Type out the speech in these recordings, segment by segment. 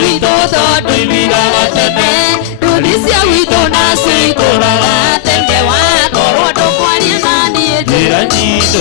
we do to we got it. Do this year we do not see Cora, tell me what or do what you need to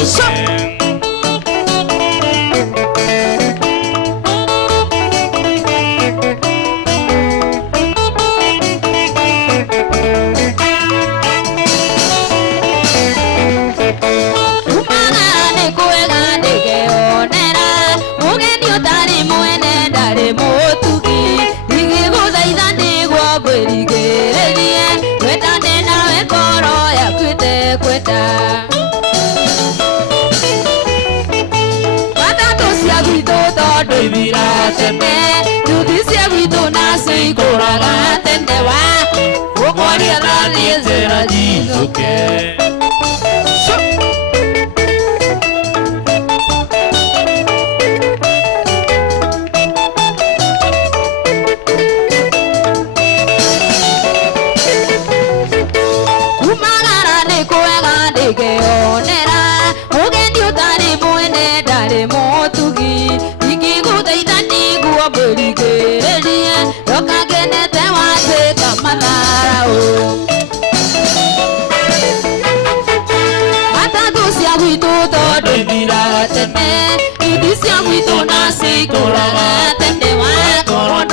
do this year we do not say Cora, tell me what you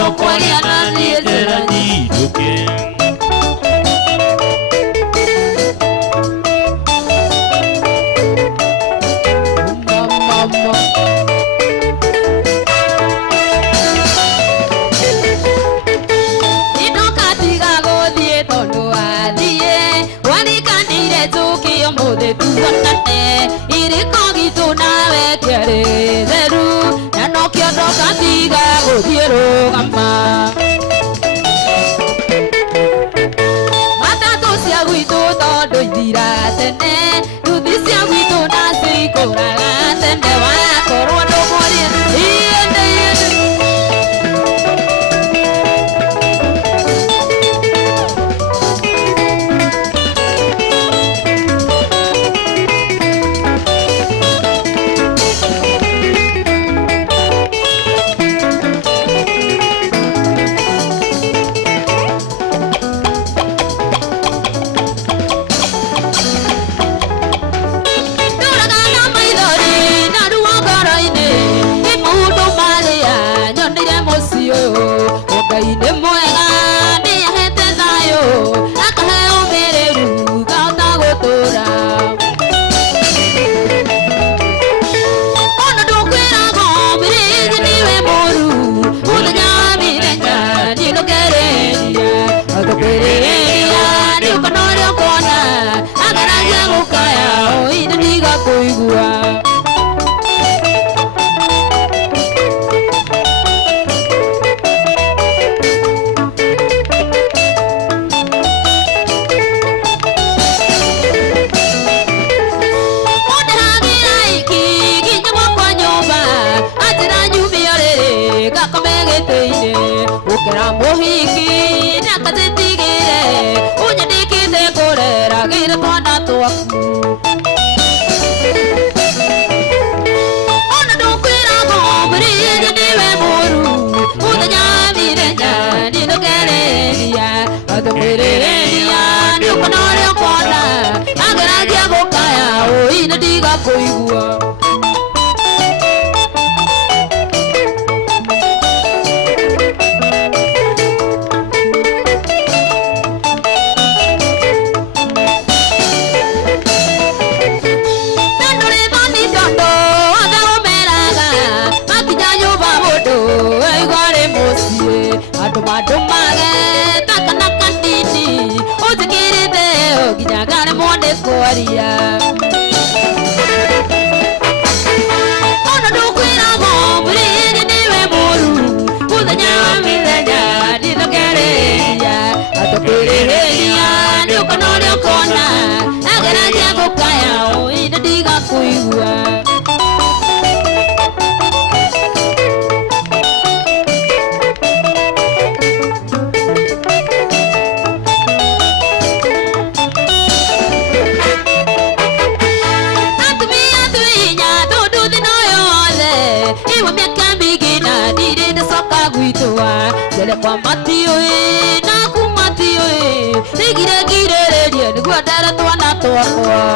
need to witwa Jele kwa matioi na kumatioi Nigire gire redia Nigua dara tuana tuakwa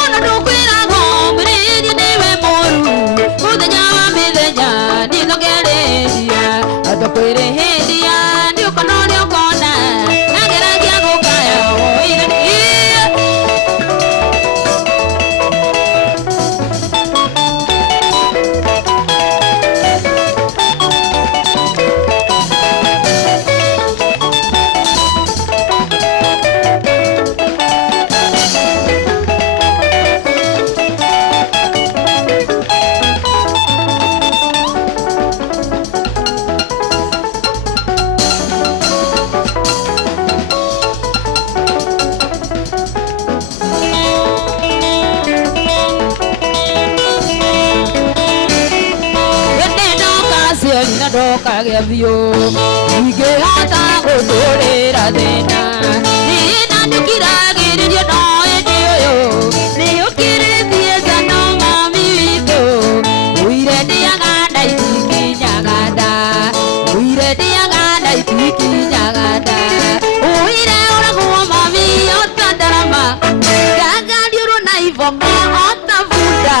Ona dukwira gomri Niwe moru Muthenya wa mithenya Ninogeredia Atokwire hendia Niukononi ukona Nageragia gukaya Oire Kage vio Ige hata kutolera dena Nina nukirage ndio noe ndio Ni ukire tieza no mami wito Uire diagada itiki nyagada Uire diagada itiki nyagada Uire ora kuwa mami otadarama Gaga diuro na ivonga otavuda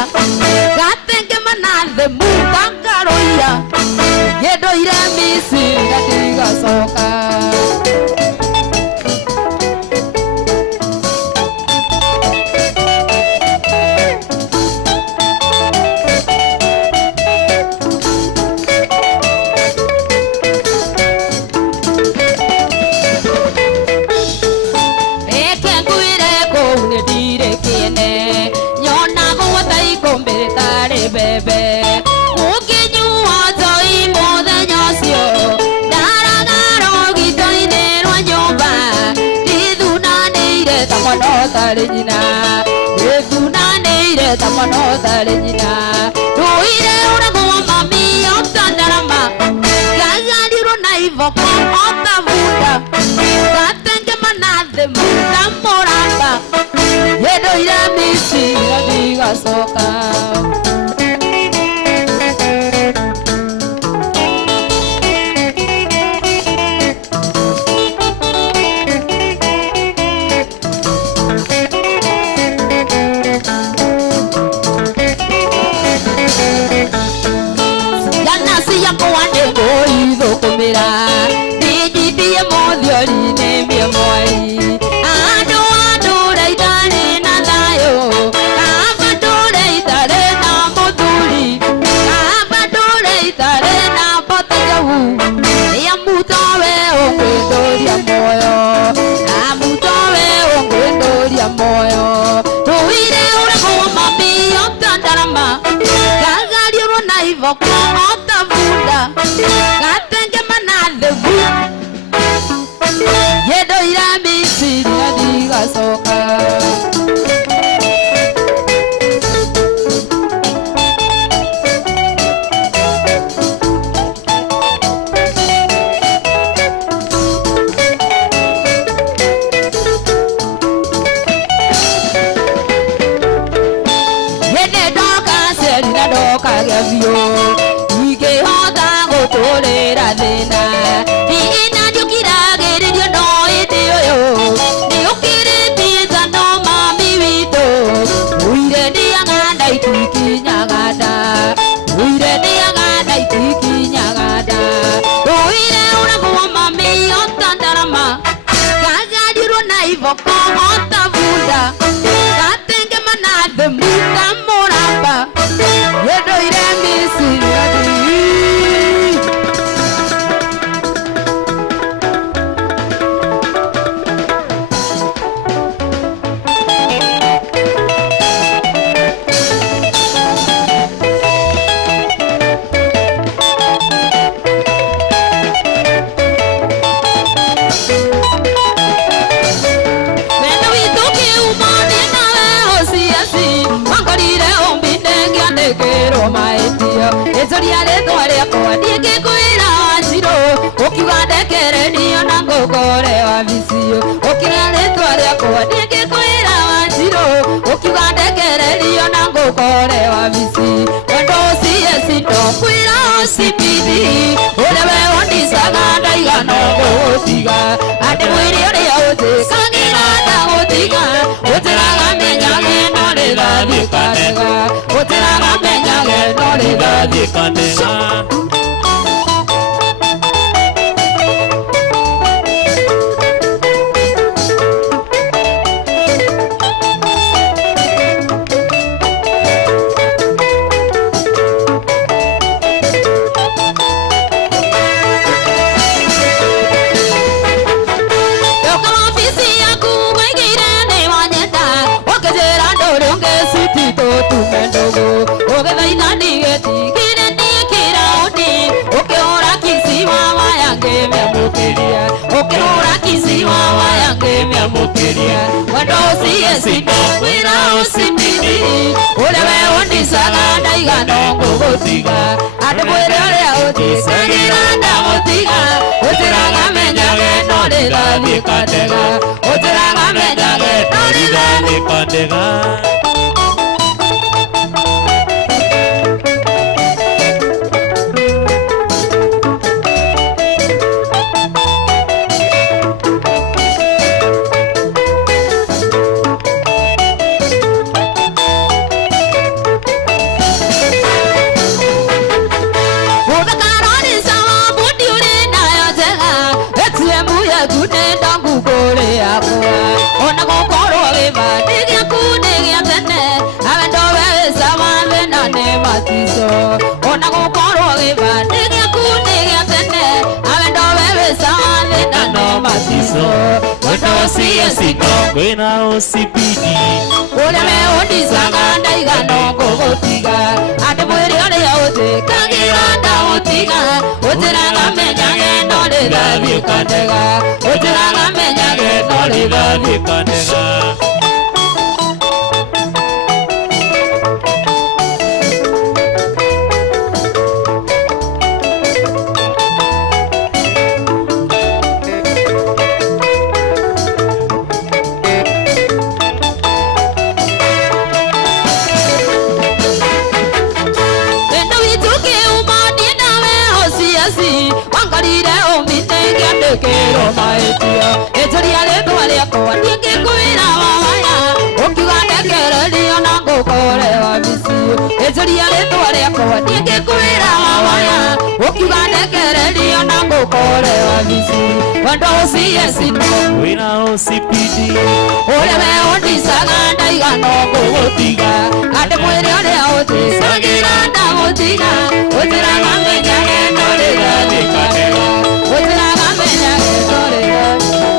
Gatenge manathe muka karoira Yedo ira misi ngatiga soka Eke kuire ko ngedire kiene Nyona ko watai kombere tare bebe Tarenyina, Eduna neire tamono tarenyina. Tuire ora kuwa mami otandarama, gagari rona ivoko otavuda, katenge manade muda moramba, yedo ira misi adiga soka. Katenge manade bu Yedo ira misi adiga soka Yede doka serina doka gavio Tolera dena Ina diukirage dio no edio Dio kire tieza no mami wito Uire diagada itiki nyagada Uire diagada itiki nyagada Uire ura kuwa mami otandarama Gagadi rona ivoko otavuda Katenge manade muda moramba Yedo ire misi Ukigandekere niyo nangogore wa visio Ukigandekere kwa dike kwira wanjiro Ukigandekere niyo nangogore wa visio Wendo siye vikandega utiraga menyage no rigathie kandega Wendo siesino wira usipidi ulewe undisaga ndaigano ngugutiga andi mwire uria utisagira ndagutiga utiraga menyage no rigathie kandega utiraga menyage no rigathie kandega wena usipidi ulewe undisaga ndaigano ngugutiga andi mwiri uria utikagira ndagutiga utiraga menyage no rigathie kandega utiraga menyage no rigathie kandega Ezoria leto aliakoa nienge kuira wawaya Ukiwande keredio na ngukore wa visi Wando usiyesino wina usipidi Ulewe undisaga ndaigano ngugutiga Ate mwiri uria utisagira ndagutiga Utiraga menyage no rigathie kandega Utiraga menyage no rigathie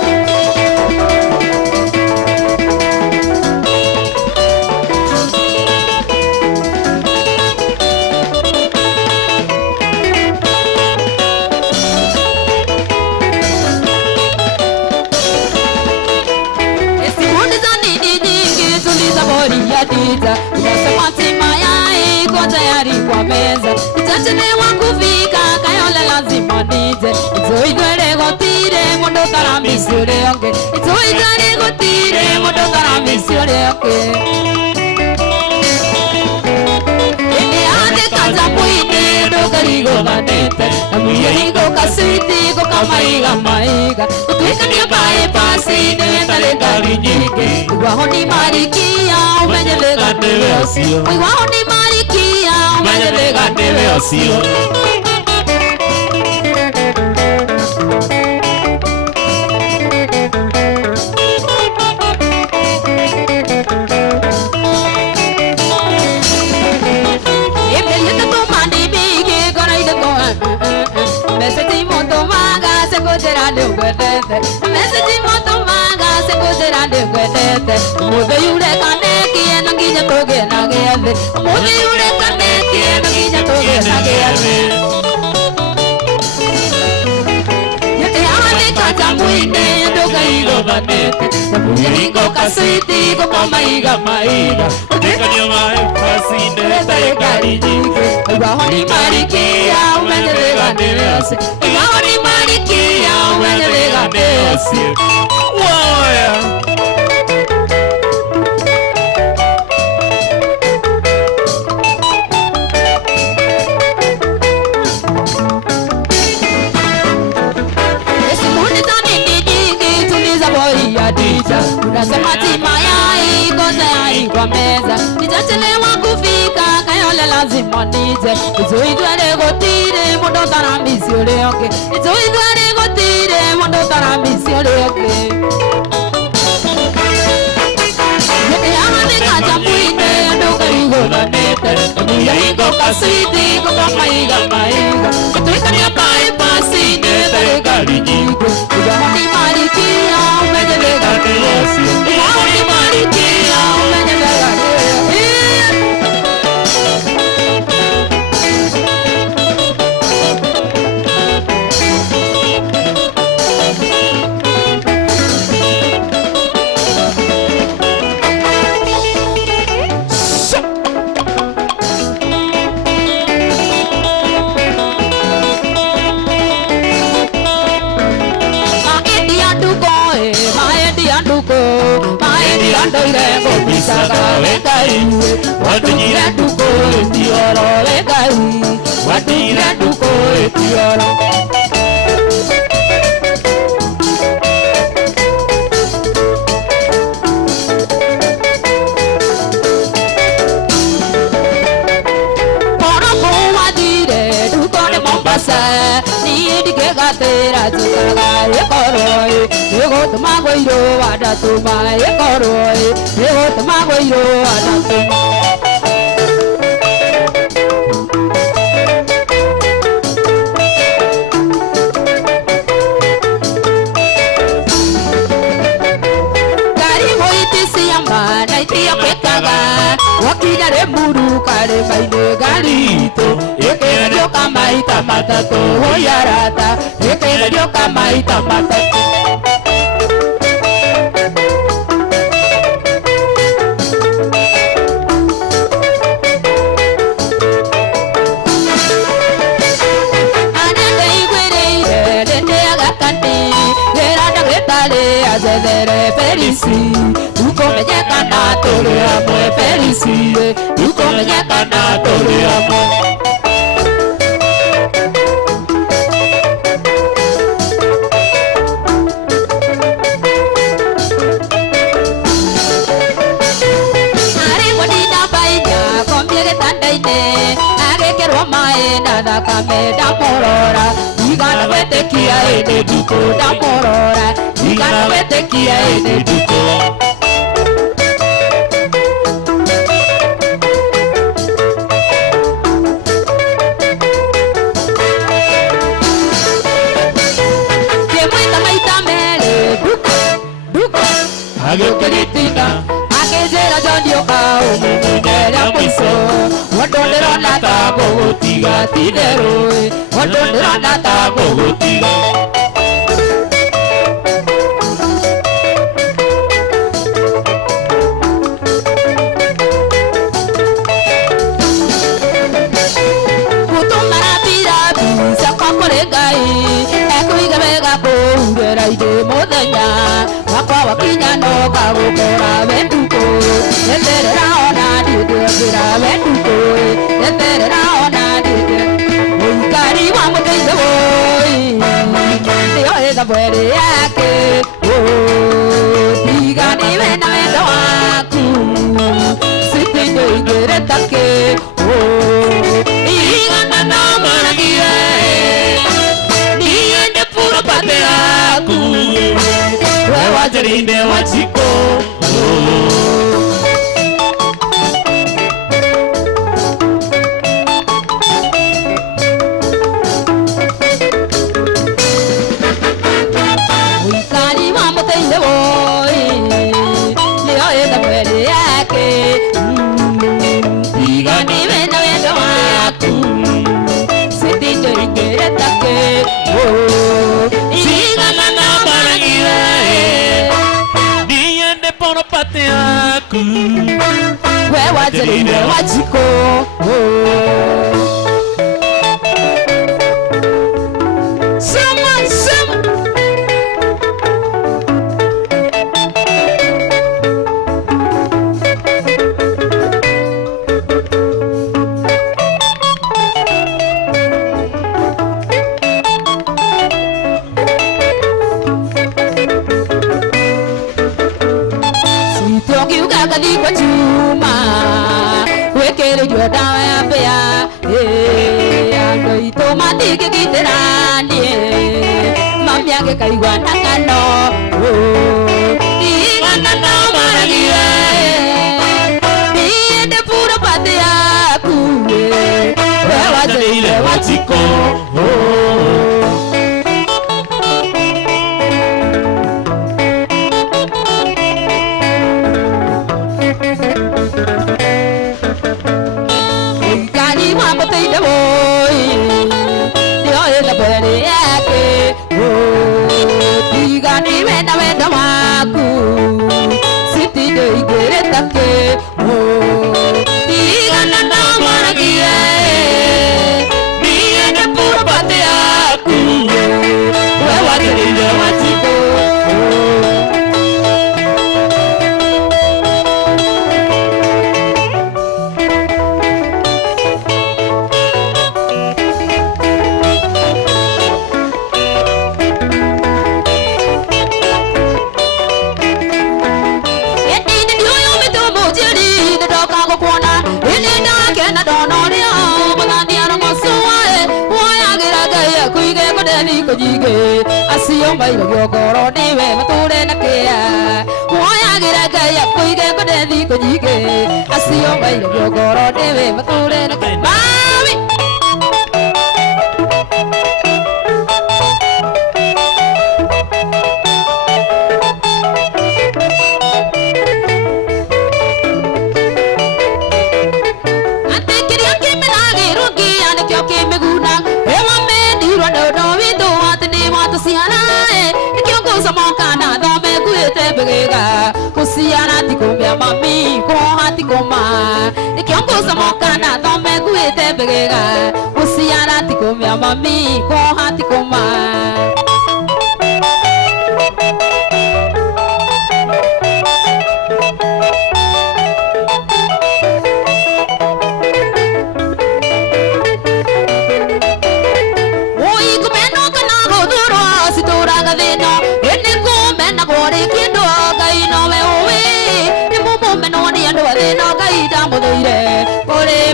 Unasema tima ya iko tayari kwa meza Itachelewa kufika kayole lazima nije Izo idwere gotire mundo taramisi ureonge Izo idwere gotire mundo taramisi ureonge Ine ade kaza puine ndogarigo ganete Namuye higo kaswiti go kamaiga maiga Kutuika niya bae pasi niwendale gari nyike Uwahoni marikia umenye vega ndewe osio Uwahoni marikia umenye vega ndewe osio Message moto maga se kujera de gwedete Mudhe yure kane kiye nanginya toge nageyave Mudhe yure kane kiye nanginya toge nageyave Yate ane kaja muine ndoga higo banete Namuye higo kaswiti go kamaiga maiga Udeka niyo mae pasine tare kari jike Iwahoni marikia umenye vega ndewe ose Iwahoni marikia umenye vega ndewe ose Wawaya Unasema tima ya iko tayari kwa meza Utachelewa kufika kayole lazima nije. Izoidware gotire mundo taramisi oleoke. Izoidware gotire mundo taramisi oleoke. Kajamuine ndoka igo banete Muya igo kasiti Koko maiga maiga Kutuikani ya pai pasine Tare kari jigo Ujahoni marikia Umenye vega kiyosi Ujahoni marikia Umenye vega kiyosi Watira tuko etioro legai Watira tuko etioro Poro ko watire tuko ne Mombasa Ni dike gatera tukaga ekoroi Ego tumago iro wada tuma ekoroi Ego tumago iro wada tuma Wakina remuru kare maine garito Eke ryoka maita matato hoyarata Eke ryoka maita matato Anete igwereire dende agakane Gerada getale azedere felisi Ukomenya na tole amwe felicie Ukomenya na tole amwe Are bonita baina kombiere tandaine Age kerwa mae nada kame da morora Igana wete kia ene duko da morora Igana wete kia ene duko Agokeritina Akezera jondioka Umumujera mwiso Wadondera nata Gogotiga tideroi Wadondera nata Gogotiga Kutumara pirabi Sakakore gai Ekuiga vega Kourera ide modanya Wakwa wakinya no kagukora venduko Yeterera ona dide Gira venduko Yeterera ona dide Uikari wa mutende woi Ndiyo eza bwere yake Tiga ni wena wenda waku Sitinde ingere take Iga na maragia Niende puro pate yaku Wajarinde wachiko Uikari wa mutende woi Leo enda mwere yake Tiga ni wena wenda waku Sitinde ingere take Tiga na maragira Niende pono pate yaku Wajarinde wachiko Sitio kiuka kadi kwa chuma dawe apea ando itomati ke kiterani mamia ke kaigwa nakano igana no maragie ni pura patea kuwe wewa watiko Asio mai lo goro ni we mature na kea Moya gira kaya kuige kodeni kujige Asio mai lo goro ni we mature na kea Mami Ante kiri kimi nagi rugi ane kyo kimi guna Ewa me di rodo do vido Siana ikyo samoka na dome kuete begega kusiana tikumbia mami ko hati koma ikyo samoka na dome kuete begega kusiana tikumbia mami ko hati koma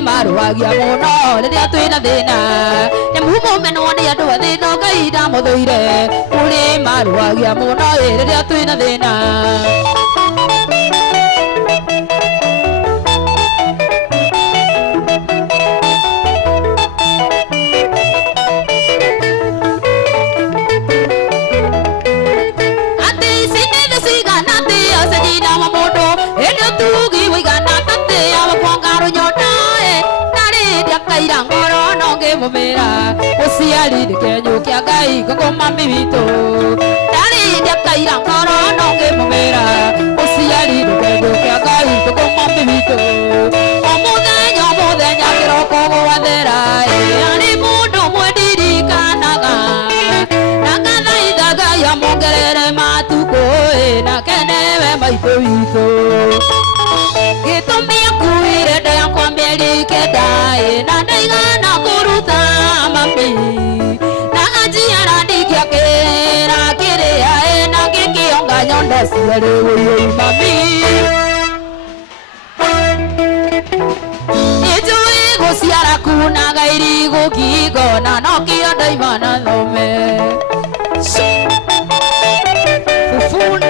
Maruagia mono le atuina dena Nyamumo menone ya doa dena gaida modoire Ule maruagia mono le atuina dena Ate sine de siga nate asedina mamodo Eno tugi wigana tate awa kwangaro nyota Kaira ngoro nonge mumera Osiari de kenyo kia gai koko mami vito Dari dia kaira ngoro nonge mumera Osiari de kenyo kia gai koko mami vito Omudenya kiro kogo wadera Ani mundo mwediri kanaga Nakana idaga ya mongerere matuko Nakenewe maito vito Gitumia kuire daya kwa mieli kedae Na daiga na kuruta mami Na ajiara dikia kera kirea Na kikionga nyonda siwele uyo mami Ijui gusiara kuna gairi gukigo Na nokia daimana nome Fufun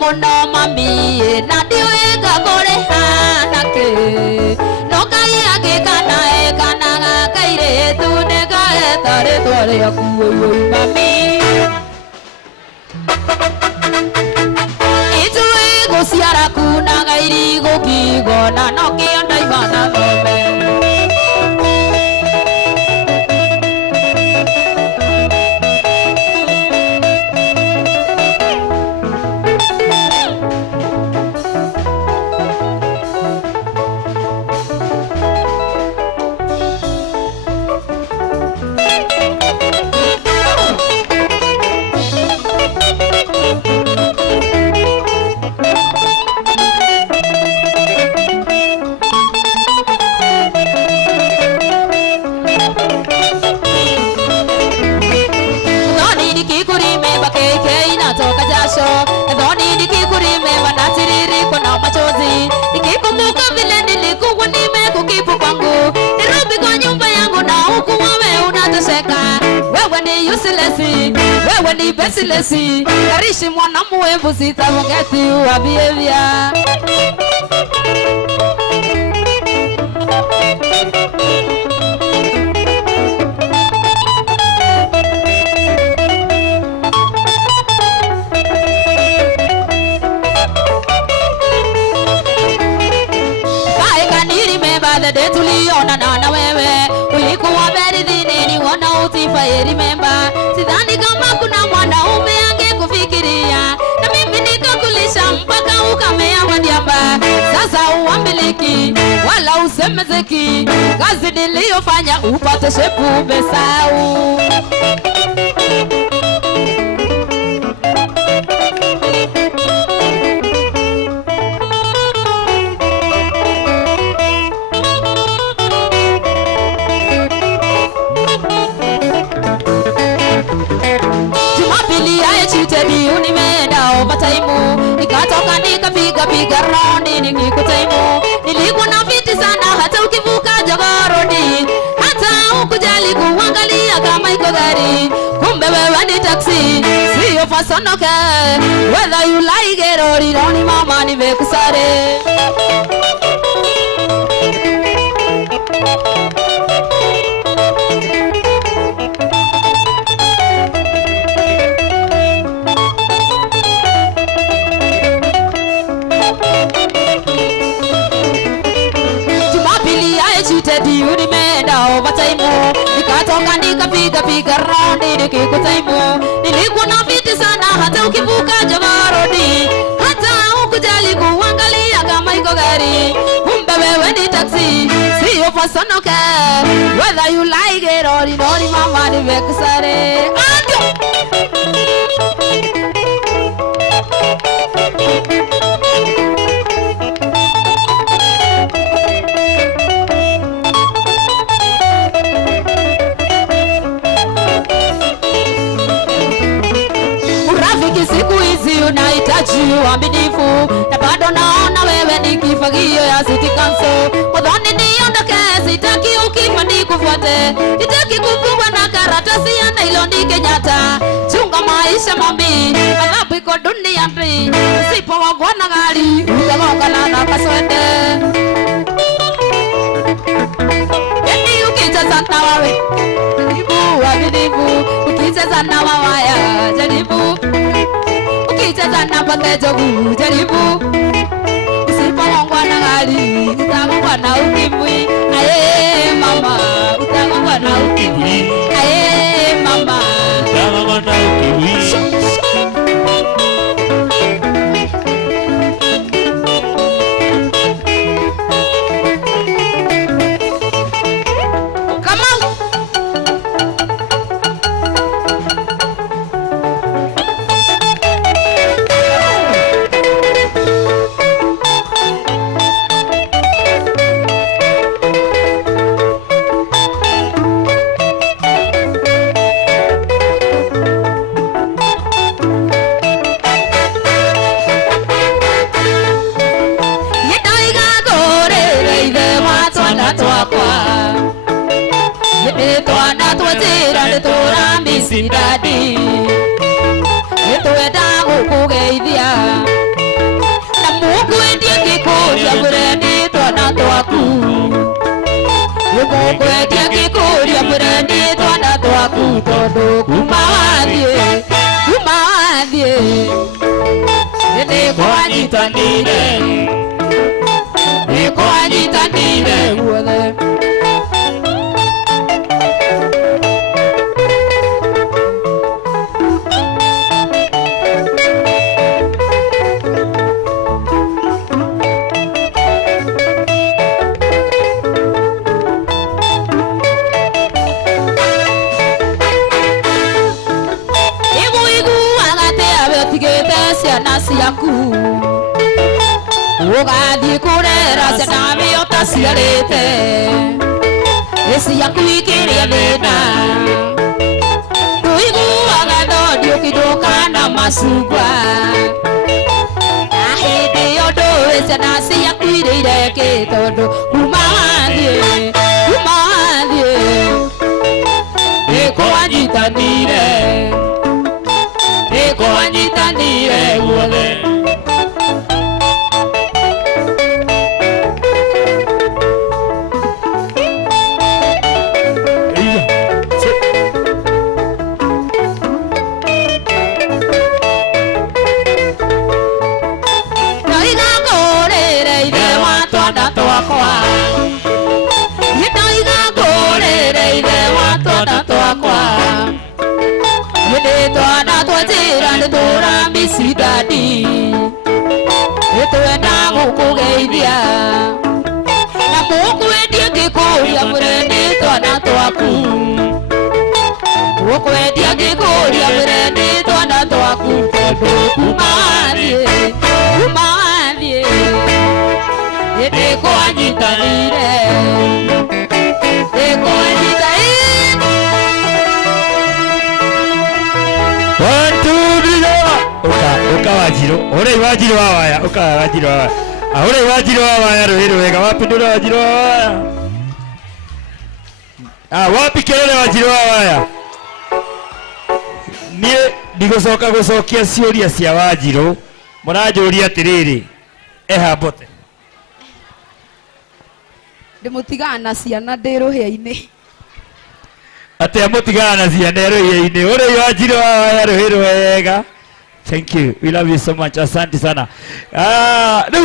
Mono mami na diwega gore hanake no kai ake kana e kana kaire tu ne ga tare tore akuyo mami itu go siara kuna gairi go kigo na no ki andai bana nome nikikurimemba KK inatoka jasho, dhoni nikikurimemba natiririkwa na machozi, nikikumbuka vile nilikuwa nimekukipu kwangu, nirudi kwa nyumba yangu na huku wewe unatosheka. Wewe ni useless, wewe ni baseless, karishi mwana muembu sitavongeti wa behavior. Tuliona na wewe ulikuwa beridhini, ni wana utifa remember. Sidhani kama kuna mwanaume angekufikiria, na mimi nikakulisha mpaka ukamea wadiamba. Sasa uambiliki wala usemezeki, kazi niliyofanya upate shepu besau. Nikatoka nikapiga raundi nikikutaimu, nilikuwa na fiti sana hata ukivuka jogorodi, hata ukujali kuangalia kama iko gari, kumbe wewe ni taxi sio fasonoke. Whether you like it or you don't, mama nimekusare. Nikatoka nikapiga raundi nikikutaimu, nilikuwa na fiti sana hata ukivuka jogorodi, hata ukujali kuangalia kama iko gari, kumbe wewe ni taxi sio fasonoke. Whether you like it or you don't, mama nimekusare. Siku hizi unahitaji uaminifu, na bado naona wewe ni kifagio ya City Council. Mwadhani niondoke, sitaki ukifa nikufuate, nitaki kufungwa na karatasi ya nailoni Kenyatta. Chunga maisha mami, adhabu iko duniani, usipowagwa na gari utagongana na kaswende. Yeni ukicheza na wawe jaribu uaminifu, ukicheza na wawaya jaribu, ukicheza na pakejogu jaribu, usipowagwa na gari utagongwa na ukimwi. Aye mama, utagongwa na ukimwi. Aye mama, utagongwa na ukimwi. Sidadi nituenda gukugeithia na mugwendia gikuria burendi twana twaku, mugwendia gikuria burendi twana twaku, tondu kuma wathie nikwanyitanire guothe. Siaku ugathi kurera ciana mio taciarite, iciaku ikiria thina tuiguaga thoni macungwa na hĩndĩ ũndũ ciana ciakuire kĩ tondũ kuma wathiĩ nĩkwanyitanire guothe Tora misidadi etwenda gukugeithia na gukwendia ngikuria murende twana twaku gukwendia ngikuria murende twana twaku tondu kumathie nĩkwanyitanire Uka Wanjiru, ore Wanjiru wa waya, uka Wanjiru wa waya. Ore Wanjiru wa waya ruhiru wega wapi ndura Wanjiru wa waya. Wapi kelele Wanjiru wa waya. Nie ndigocoka gucokia ciuria cia Wanjiru, muranjuria atiriri. Ehambote. Ndimutigana na ciana ndi ruhia-ini. Ate mutigana na ciana ruhia-ini. Ore Wanjiru wa waya ruhiru wega. Thank you. We love you so much. Asante sana.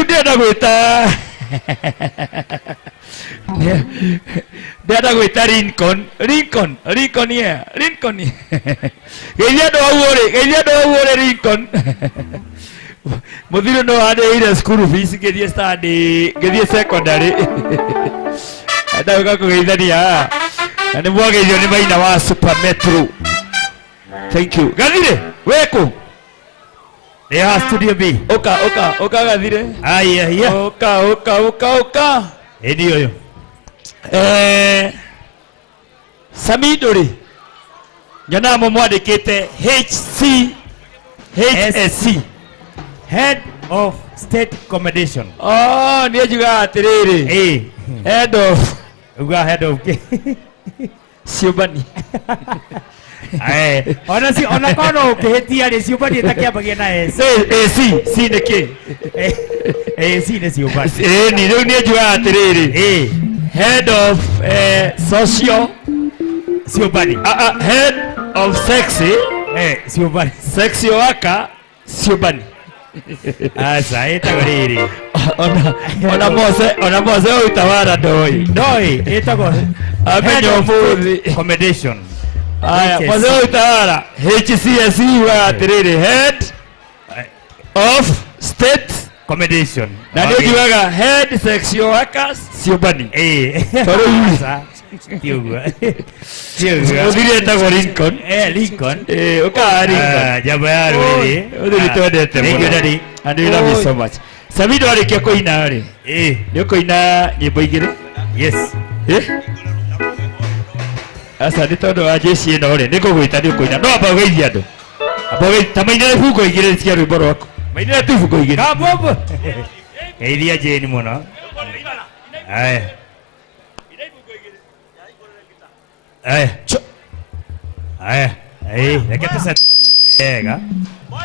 Ndienda gwita. Ndienda gwita Lincoln. Yeah. Lincoln. Geithia ndo auore Lincoln. Muthiru no ade school fees gethie secondary. Ndaga kugeithania. Na ni mwageithio ni maina wa Super Metro. Thank you. Gathire, weko. Ya studio B. Oka gathire. Aya. Oka. Ndio yo. Samidori. Nyana mwandikite HSC. Head of State Accommodation. Ni juga atiriri. Head of. Uga head of. Siobani. Ona kono ukihitia ni Siobani itakiambagia na C niki. C ni Siobani. Ni riu ni juga atiriri. Head of social Siobani. Head of sexy Siobani. Sexy worker Siobani. Asa etagoriri. Ona mose utawara doi etago amenyo muthi accommodation. Aya mose utawara HCSC wa atiriri head of state accommodation. Na ndio kiwaga head sexual workers Siobani. Toro yusa Tiuga. Udiri etago Lincoln. Lincoln. Uka Lincoln. Jabaya rwiri. Udiri twendete. Thank you daddy. And we love you so much. Sabido alikia kuina ri. Ni kuina nyimbo igiri? Yes. Asa ni tondu wa jeshi ino ri. Ni kugwita ni kuina. No aba geithia andu. Aba geithia tamainire fuko igiri cia rwimbo rwaku. Mainire tu fuko igiri. Kabobo. Geithia Jane muno. Aya. Aya. Reke tuseti masini wega.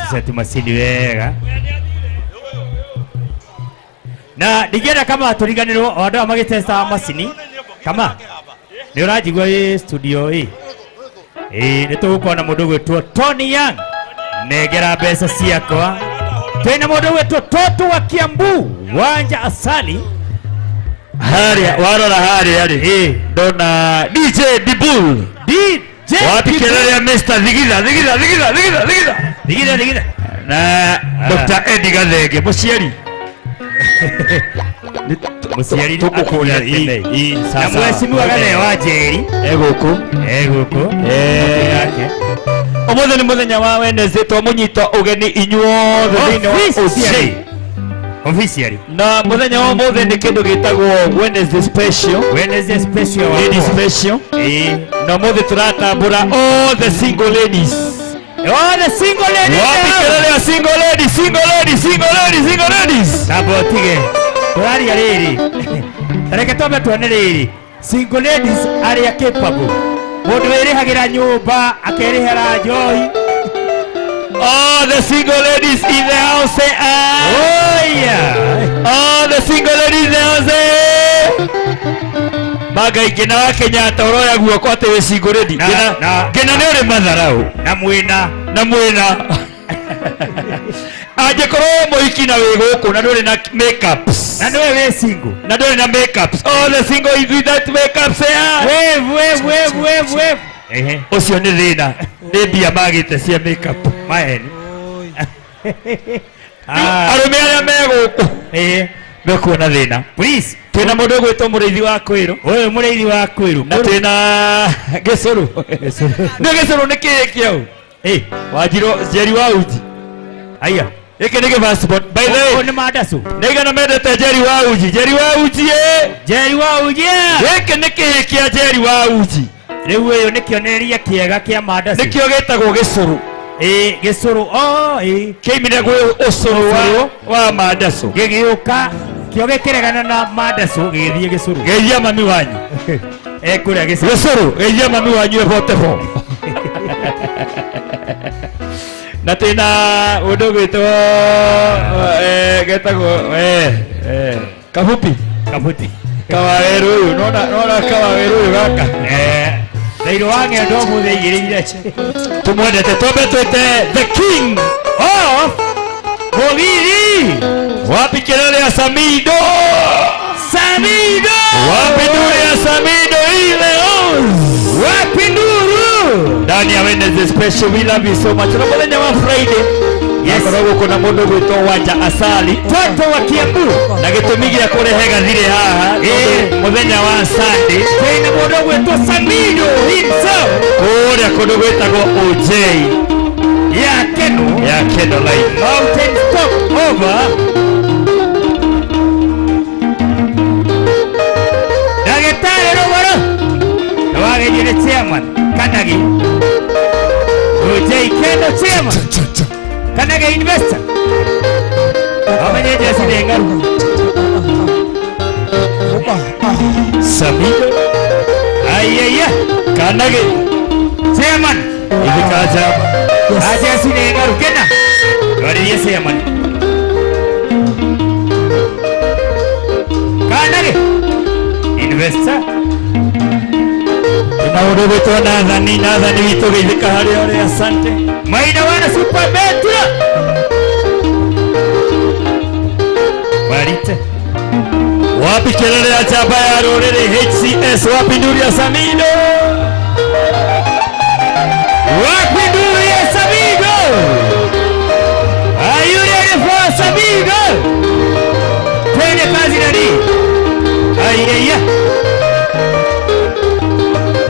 Tuseti masini wega. Na ndigienda kama turiganirwo andu amagitesta masini kama ni urajigwa studio ni tugukona mundu gwitwo Tony Young negera mbeca ciakwa twina mundu gwitwo Toto wa Kiambu Wanja Asali haria warora haria ndona DJ Dibul wapi kelele ya Mr. Thigitha na Dr. Eddie Gathenge muciari musiari tukukuria sasa na mheshimiwa Gathe wa Njeri eguku yake omothe ni muthenya wa Wednesday twamunyita ugeni inyuothe thini wa officially na muthenya wa mothe ni kindu gitagwo Wednesday special lady special na mothe turatambura all the single ladies Oh, the single ladies. Wapi kelele ya single ladies, single ladies, single ladies, single ladies. Sabotige. Turari ya riri. Tareke tobe tuone riri. Single ladies are capable. Mundu wirihagira nyumba akerihera joy. All the single ladies in the house say ah. Oh yeah. All the single ladies in the house say. Magai gina wa Kenyatta uroya guoko ate we single lady. Gina ni uri matharau. Na mwina. Aje koro moiki na we goko na nduri na makeups. Na nduri we single. Na nduri na makeups. All the single is with that makeup say ah. Wave. Ucio ni thina. Ni bia magite cia makeup. Maheni. Arume aria me goko. Mekuona thina. Please. Twina mundu gwitwo Muriithi wa Kwiru. Oyo Muriithi wa Kwiru. Na twina Gicuru. Ni Gicuru ni kii kiau? Wanjiro Njeri wa Uji. Aya. Iki ni passport. By the way, ni madasu. Nigana mendete Njeri wa Uji. Njeri wa Uji Njeri wa Uji. Iki ni kii kia Njeri wa Uji. Riu uyu ni kioneria kiega kia madasu. Nikio gitagwo Gicuru. Gicuru. Kiimire gwi ucuru wa madasu. Gigiuka kio gikiregana na madasu githie Gicuru. Geithia mami wanyu. Kuria Gicuru. Gicuru, geithia mami wanyu ebote na tena undu gwitwo getagwo Kabuti Kawaweru uyu nona Kawaweru uyu gaka Thairu wa ngendo muthigirire tumwendete twambe twite the king of Mugithi. Wapi kelele ya Samido? Wapi nuru ya Samido ile wapi nuru ndani ya Wednesday special. We love you so much. Na muthenya wa Friday yakoragwo kuna mundu gwitwo Wanja Asali toto wa Kiambu na gitumi gia kurehe gathire haha muthenya wa Sunday kwina mundu gwitwo Samido himself kuria kundu gwitagwo OJ ya Keno Live Mountain Stop Over. Dagitari Rogoro Nawagejire chairman Kanagi OJ Keno chairman Kanagi investor Amenyeje asile ngaru Samido ayaya Kanagi chairman ibikaja aje asile ngaru kena waliye chairman Kanagi investor na undu gwitwo Nathani witu geithika haria uri. Asante Maina wana super betra Marite. Wapi kelele ya chapa ya rorere HCS? Wapi nuru ya Samido?